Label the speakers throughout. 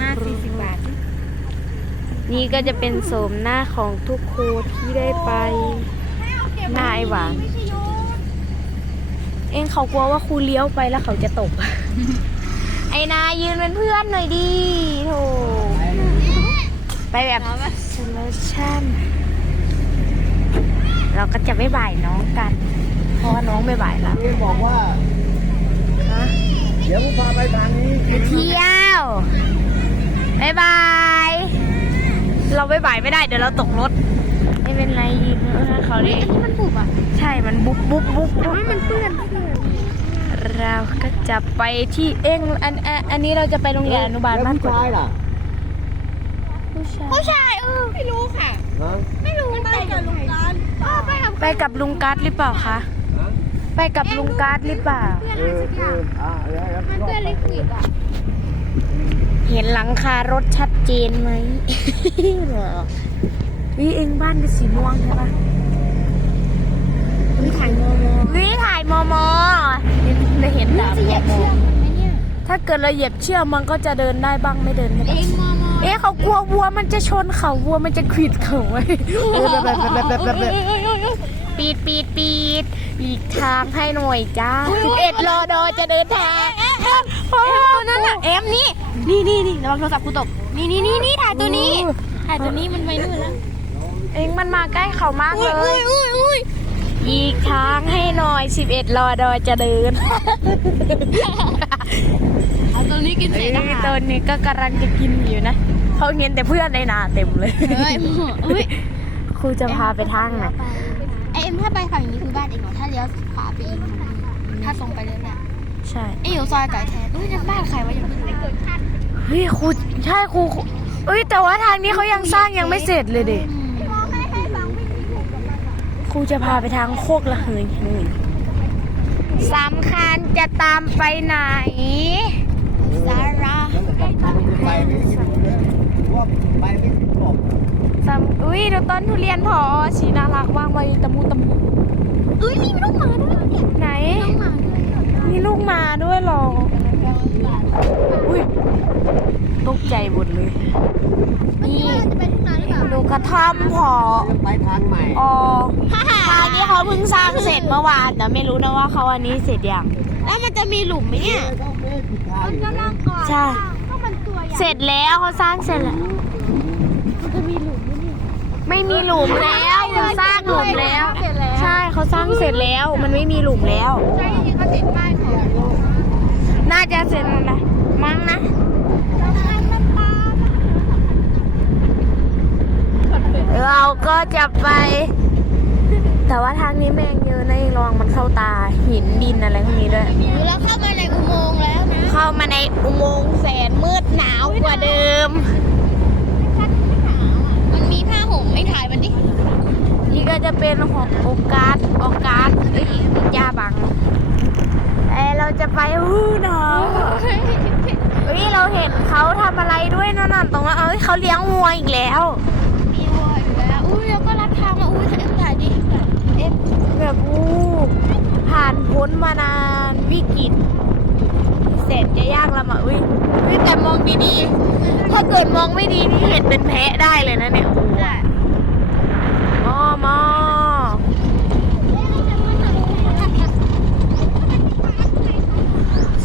Speaker 1: มาสี่สิบบาท
Speaker 2: นี่ก็จะเป็นโสมหน้าของทุกครูที่ได้ไปหน้าไอหวานเองเขากลัวว่าครูเลี้ยวไปแล้วเขาจะตก ไอ้นายยืนเป็นเพื่อนหน่อยดิโถไปแบบสโลชั่นเราก็จะไม่บ่ายน้องกัน เพราะว่าน้องไม่บ่ายแล้ว
Speaker 3: นี่บอกว่า เดี๋ยวผมพาไปทางนี้
Speaker 2: ไปเที่ยว บายบาย เราไม่บ่ายไม่ได้เดี๋ยวเราตกรถ ไม่เป็นไรยิงให้เขาดิ
Speaker 1: มันบุบอะ
Speaker 2: ใช่ มันบุ๊บบุ๊บบุ๊บบุ๊บ
Speaker 1: มันเปื้อนเปื้อน
Speaker 2: เราก็จะไปที่เองอันอันอันนี้เราจะไปโรงเรียนอนุบาล
Speaker 3: แล้ว
Speaker 2: บ้าน
Speaker 3: ผู้
Speaker 2: กว
Speaker 3: ชายล่ะ
Speaker 2: ผู้ชาย
Speaker 1: ผู้ชายเออไม่รู้ค่ะ
Speaker 3: ฮะ
Speaker 1: ไม่รู้ไปกับลุงการไปกับ
Speaker 2: ไปกับลุงการ์ดหรือเปล่าคะ
Speaker 3: ฮะ
Speaker 2: ไปกับลุงการ์ดหรือเปล่า
Speaker 1: เพื่อน
Speaker 3: เอ
Speaker 1: อะไร
Speaker 3: อ
Speaker 1: สักอ
Speaker 3: เอย่างออ่าเดี๋ยวให้รับผิดชอบ
Speaker 1: เพื่อนลิควิดอะ
Speaker 2: เห็นหลังคารถชัดเจนไหมเหรอวิเองบ้านเป็นสีม่วงใช่ปะ
Speaker 1: มีถ่ายโมโม
Speaker 2: วิถ่ายมอมอได้เห็นดาบ
Speaker 1: จะเหยียบ
Speaker 2: มอ
Speaker 1: เชือกมันไหมเนี่ย
Speaker 2: ถ้าเกิดเราเหยียบเชือกมันก็จะเดินได้บ้างไม่เดินไม่
Speaker 1: เอ
Speaker 2: ได้
Speaker 1: งโมโม
Speaker 2: เอ๊ะเขากลัววัวมันจะชนเขาวัวมันจะขวิดเขาไว้เออแบบแบบแบบแบบแบบแบบปีดปีดปีดอีกทางให้หน่อยจ้าสิบเอ็ดรอดอจะเดินทางโอ้นั่นน่ะเอ็ม นี่
Speaker 1: นี่นี่นี่ระวังโทรศัพท์กูตก นี่นี่นี่นี่ถ่ายตัวนี้ถ่ายตัวนี้มันไปนู่นแล้ว
Speaker 2: เองมันมาใกล้เขามากเล
Speaker 1: อุ้ย
Speaker 2: ย
Speaker 1: อุ้ยอุ้ย
Speaker 2: อีกทางให้หน่อยสิบเอ็ดรอดอจะเดิน
Speaker 1: เอาตัวนี้กินเสร็จ
Speaker 2: ไอ้
Speaker 1: นะคะ
Speaker 2: ตัวนี้ก็กำลังจะกินอยู่นะเขาเห็นแต่เพื่อนในนาเต็มเลย
Speaker 1: เฮ้ยอุ้ย
Speaker 2: ครูจะพาไปทางไหน
Speaker 1: เอ็มถ้าไปฝั่งนี้คือบ้านเองเหรอถ้าเลี้ยวขวาไปอีกถ้าตรงไปเรื่อย
Speaker 2: ใช่
Speaker 1: ๆเอ้ยอยู่ซอยไก่แทนอุ้ยนั่นบ้านใครวะยังไม่เกิดขั้น
Speaker 2: เฮ้ยครูใช่ครูเอ้ยแต่ว่าทางนี้เขายังสร้างยังไม่เสร็จเลยเด็ครูจะพาไปทางโคกละเฮยเฮยสำคัญจะตามไปไหน
Speaker 1: สาระ
Speaker 3: ไปไม่ถึงว่าไปไม่ถึงหรอก
Speaker 2: สำอุ้ยดูต้นทุเรียนพอชีน่ารักว่างไว้ตะมูตะมู
Speaker 1: เอ้ยมีลูกหมาด้วย
Speaker 2: ไหน
Speaker 1: มี
Speaker 2: ลูกหมาด้วยหรอ ตกใจหมดเลย นี่
Speaker 1: จะไปทุ่งนาหรือเปล่า
Speaker 2: ดูกระท่อมพอ
Speaker 3: ไปทางใหม่
Speaker 2: อ๋อทางนี้เขาเพิ่งสร้างเสร็จเมื่อวานนะไม่รู้นะว่าเขาอันนี้เสร็จยัง
Speaker 1: แล้วมันจะมีหลุมไหมเนี่ย
Speaker 3: ต้องไม่ผิดทางอยู่นะ
Speaker 2: ใช่
Speaker 1: ก็มันตัวใหญ่
Speaker 2: เสร็จแล้วเขาสร้างเสร็จแล้ว
Speaker 1: มันจะมีหลุมไหมเนี่ย
Speaker 2: ไม่มีหลุมแล้วเขาสร้างหลุมแล้ว ใช่เขาสร้างเสร็จแล้ว มันไม่มีหลุมแล้ว
Speaker 1: ใช่จริงๆเขาติดป้ายของ
Speaker 2: น่าจะเสร็จแล้วนะ มั้งนะเราก็จะไป แต่ว่าทางนี้แมงเยอะนะเองระวังมันเข้าตาหินดินอะไรพวกนี้ด้วย
Speaker 1: แล้วเข้ามาในอุโมงค์แล้วนะ
Speaker 2: เข้ามาในอุโมงค์แสนมืดหนาวกว่าเดิม
Speaker 1: มันมีผ้าห่มไม่ถ่ายมันดิ
Speaker 2: นี่ก็จะเป็นของโอกาสโอกาสเอ้ยยาบังเอ้ยเราจะไปหูหนาว เฮ้ยเราเห็นเขาทำอะไรด้วยนั่นนะตรงนั้นเอ้ยเขาเลี้ยงวัวอีกแล้ว
Speaker 1: มีวัวอยู่แล้ว อุ้ยแล้วก็รับทางมาอุ้ยถ่ายถ่ายดิเอฟ
Speaker 2: แบบอู้ผ่านพ้นมานานวิกฤตแสนจะยากลำอะอุ้ยเฮ้ยแต่มองดีๆ ถ้าเกิดมองไม่ดีนี่เห็นเป็นแพะได้เลยนะเนี่ยมอมอ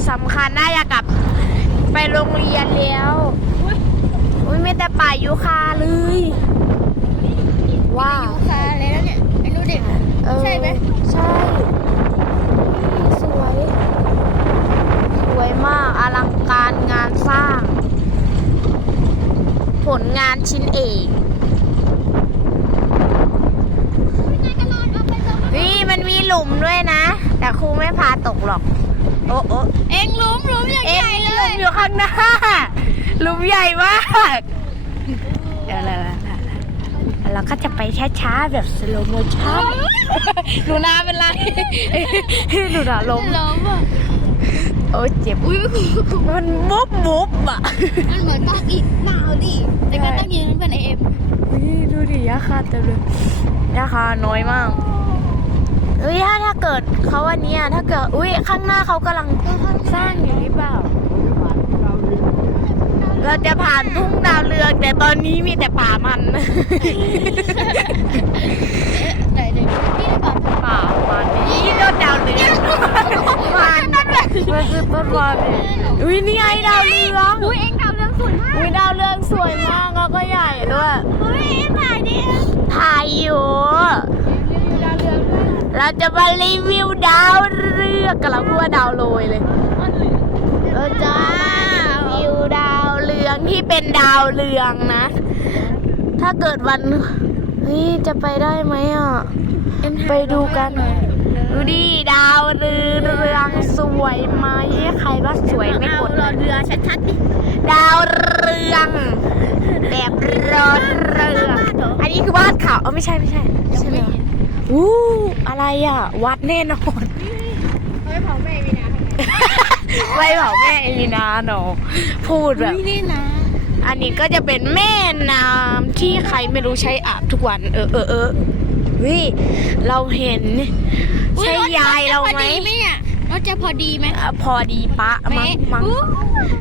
Speaker 2: สำคัญน่าจะกลับ ไปโรงเรียนแล้ว อุ้ยไม่แต่ป่ายูคาเลย ว้าว
Speaker 1: ยูคาเลยแล้วเนี่ยไอ้นู่นดิ
Speaker 2: เออ
Speaker 1: ใช่ไหม
Speaker 2: ใช่ สวย สวยมาก อลังการงานสร้าง ผลงานชิ้นเอกนี่มันมีหลุมด้วยนะ แต่ครูไม่พาตกหรอก โอ้โอ้
Speaker 1: เอ็งล้มล้มอย่าง
Speaker 2: เอ็
Speaker 1: ใหญ่
Speaker 2: ม
Speaker 1: เล
Speaker 2: หลุ
Speaker 1: ย
Speaker 2: มอยู่ข้างหน้า หลุม ใหญ่มาก เดี๋ยวเราเราก็จะไปช้าๆ แบบสโลโมชั่นหนูนาเป็นไรหนูนาล้ม
Speaker 1: ล้มอะ
Speaker 2: โอ้ยเจ็บ
Speaker 1: อุ้ย
Speaker 2: มันมุบมุบอะ
Speaker 1: มันเหมือนปากอีกเปล่าดิ แต่ก็ต้องยืนเป็นเอ็ม
Speaker 2: นี่ดูดิยาคาเต็มเลยยาคาน้อยมากเอ้ยถ้าถ้าเกิดเขาวันนี้อะถ้าเกิดอุ้ยข้างหน้าเขากำลังสร้างอยู่หรือเปล่า เราจะผ่านทุ่งดาวเรืองแต่ตอนนี้มีแต่ป่ามัน
Speaker 1: ไหนไหนนี่ก่อน
Speaker 2: ป่ามันนี่ต้นดาวเรืองมันมันคือต้นมันอุ้ยนี่ไงดาวเรือง
Speaker 1: อุ้ยเอ็งดาวเรืองสวยมาก
Speaker 2: อุ้ยดาวเรืองสวยมากแล้วก็ใหญ่ด้วย
Speaker 1: เฮ้ยเอ็งถ่ายดิ
Speaker 2: ถ่ายอยู่
Speaker 1: ดาวเรืองด้วย
Speaker 2: เราจะมารีวิวดาวเรืองกำลังพูดว่าดาวโรยเลยเราจะวิวดาวเรือง ที่เป็นดาวเรืองนะ ถ้าเกิดวันเฮ้ยจะไปได้ไหมอะ ไปดูกัน ดูดิดาวเรืองสวยไหมใครว่าสวยไม่กด
Speaker 1: รอเรือชัดๆดิ
Speaker 2: ดาวเรืองแบบรอเรืองอันนี้คือบ้านเขาเออไม่ใช่ไม่ใช่ใช่ไหมวะอู้อะไรอะ วัดแน่นอน
Speaker 1: เฮ้ยเผาแม่มีนะ
Speaker 2: ไม่บอกแม่เอลีนาเนาะพูดแบบ
Speaker 1: นี่นะ
Speaker 2: อันนี้ก็จะเป็นแม่น้ำที่ใครไม่รู้ใช้อาบทุกวัน เออเออเออวิเราเห็น ใช่ยายเราไหม
Speaker 1: พอดีไหมเนี่ยรถจะพอดีไหม
Speaker 2: อะพอดีปะมั้งมั้ง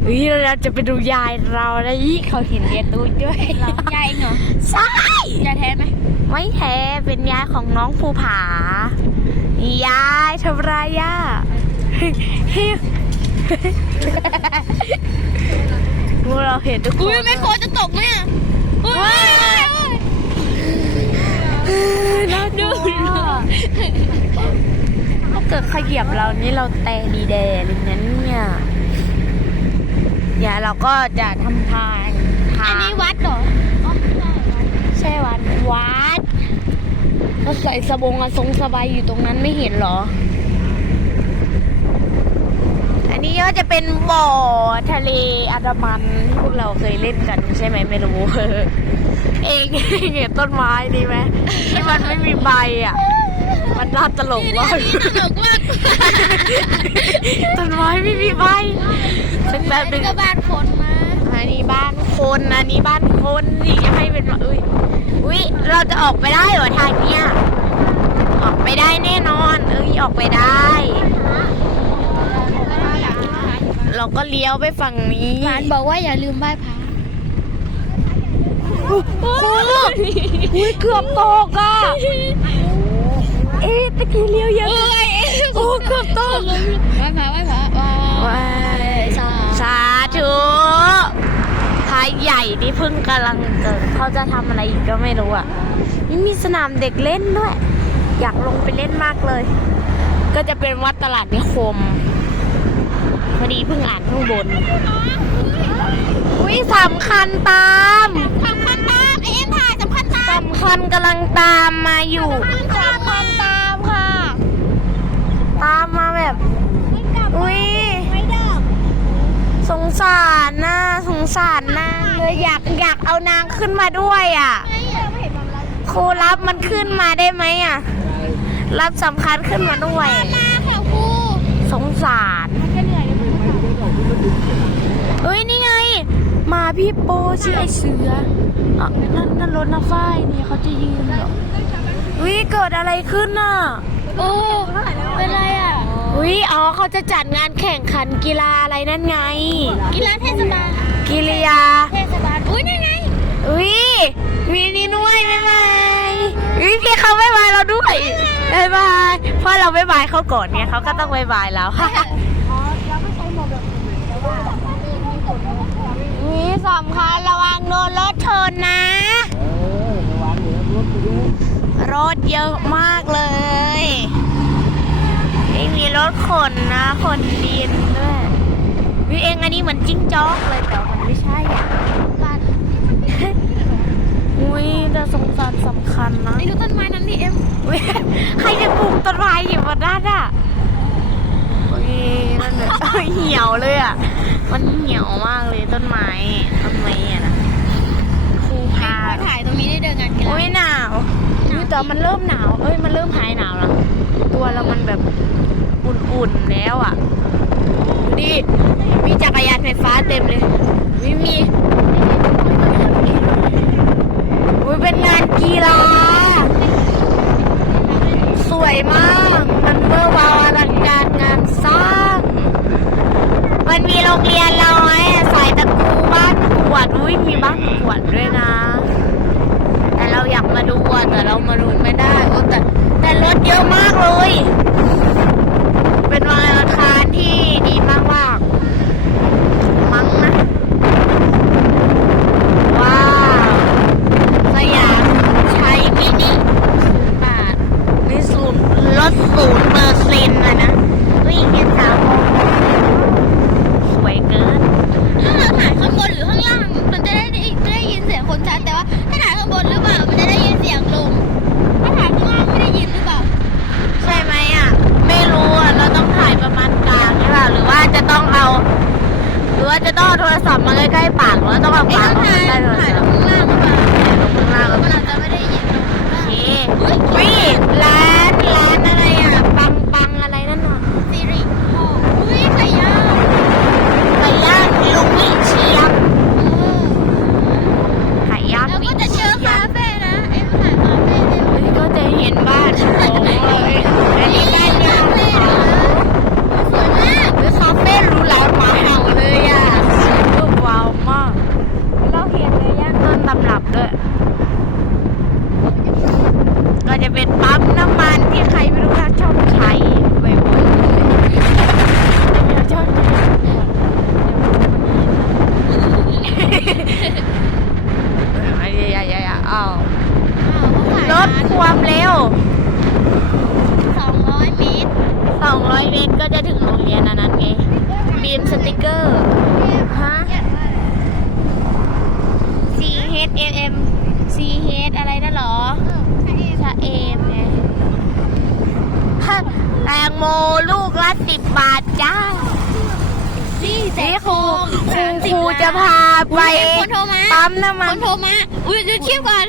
Speaker 2: วิเราจะไปดูยายเราแล้วยี่เขาเห็นเรียนตู้ด้วย
Speaker 1: ยายเองเหรอ
Speaker 2: ใช่
Speaker 1: ยายแท้ไหม
Speaker 2: ไม่แท้เป็นยายของน้องภูผายายทำไรย่าพ วกเราเห็นทุกคน
Speaker 1: อุ้ยไม่โคจะตกไหมอะอุ้ย
Speaker 2: น่าดูถ้าเกิดขยับเรานี่เราแต่ดีแดเลยนะเนี่ยเดี๋ยวเราก็จะทำทางทาง
Speaker 1: อันนี้วัดเหรออ๋อใช่วัด
Speaker 2: ใช่วัดวัดเราใส่สบงอะทรงสบายอยู่ตรงนั้นไม่เห็นเหรอ อันนี้ ก็จะเป็นบ่อทะเลอันดามันที่พวกเราเคยเล่นกันใช่ไหมไม่รู้เองเห็นต้นไม้นี่ไหมที่มันไม่มีใบอะ มันน่าตลกมาก
Speaker 1: ตลกมาก
Speaker 2: ต้นไม้ไม่มีใบสักแป๊บหนึง
Speaker 1: ก็บ้านคนมา
Speaker 2: อันนี้บ้านคนอันนี้บ้านคนนี่จะให้เป็นว่าอุ้ยอุ้ยเราจะออกไปได้เหรอทางเนี้ยออกไปได้แน่นอน เอ้ยออกไปได้ เราก็เลี้ยวไปฝั่งนี้
Speaker 1: ร้านบอกว่าอย่าลืมไหว้พระ
Speaker 2: โอ้โหอุ้ยเกือบตกอะเอ๊ะตะกี้เลี้ยวเยอะโอ้เกือบตก
Speaker 1: ไหว้พระไหว้พระไหว้
Speaker 2: ว้าย
Speaker 1: สา
Speaker 2: สาธุพายใหญ่ที่เพิ่งกำลังเกิดเขาจะทำอะไรอีกก็ไม่รู้อะนี่มีสนามเด็กเล่นด้วย อยากลงไปเล่นมากเลย ก็จะเป็นวัดตลาดนิคม พอดีเพิ่งอ่านข้างบน อุ้ยสำคัญตาม
Speaker 1: สำคัญตามเอ็มถ่ายสำคัญตาม
Speaker 2: สำคัญกำลังตามมาอยู่
Speaker 1: สำคัญตามค่ะ
Speaker 2: ตามมาแบบ อุ้ย
Speaker 1: ไม่ดับ
Speaker 2: สงสารนะสงสารนางเลยอยากอยากเอานางขึ้นมาด้วยอะ
Speaker 1: ไม่เห็นไม่เห็นบางร้าน
Speaker 2: ครูรับมันขึ้นมาได้ไหมอะ รับสำคัญขึ้นมาด้วย
Speaker 1: มาค่ะครู
Speaker 2: สงสาร
Speaker 1: มันจะเหนื่อยเลยคุณ
Speaker 2: เอ้ยนี่ไง มาพี่โปชื่อไอเสืออะนั่นนั่นรถน้าฝ้ายนี่เขาจะยืนเหรอวิเกิดอะไรขึ้นน่ะ
Speaker 1: โอ้เป็นไรอะ
Speaker 2: วิอ๋อเขาจะจัดงานแข่งขันกีฬาอะไรนั่นไง
Speaker 1: กีฬาเทศบาล
Speaker 2: กีฬา
Speaker 1: เทศบาลอุ้ยนี่ไง
Speaker 2: อุ้ยมีนี่ด้วยบ๊ายบายอุ้ยพี่เขาบ๊ายบายเราด้วยบ๊ายบายเพราะเราบ๊ายบายเขาก่อนไงเขาก็ต้องบ๊ายบายเรา นี่สำคัญระวังโดนรถชนนะ รถเยอะมากเลยไม่มีรถขนนะขนดินด้วยวิเองอันนี้เหมือนจิ้งจอกเลยแต่มันไม่ใช่อะ
Speaker 1: บ้าน
Speaker 2: อุ้ยแต่สงสารสำคัญนะ
Speaker 1: นี่ดูต้นไม้นั้นดิเอ็ม
Speaker 2: อุ๊ยใครจะปลูกต้นไม้อยู่บนนั้นอะอุ้ยนั่นน่ะเอ้ยเหี่ยวเลยอะ มันเหี่ยวมากเลยต้นไม้ต้นไม้อะนะครูพา
Speaker 1: พอถ่ายตรงนี้ได้เดินงานกีฬา
Speaker 2: อุ้ยหนาวอุ้ยแต่มันเริ่มหนาว เอ้ยมันเริ่มหายหนาวแล้วตัวเรามันแบบอุ่นๆแล้วอะดิมีจักรยานไฟฟ้าเต็มเลยวิมีอุ้ยเป็นงานกีฬาสวยมากมันเมื่อวาว มีโรงเรียนเราไงสายตะกูบ้านขวดอุ้ยมีบ้านขวดด้วยนะ แต่เราอยากมาดูอะแต่เรามาดูไม่ได้โอ้แต่แต่รถเยอะมากเลย เป็นวันอัคารที่
Speaker 1: คุ
Speaker 2: ณครูจะพา
Speaker 1: ไป
Speaker 2: ปั๊ม
Speaker 1: น้ำมัค
Speaker 2: นนโทรมา อุ้ยเดี๋ยวเที
Speaker 1: ยก่อน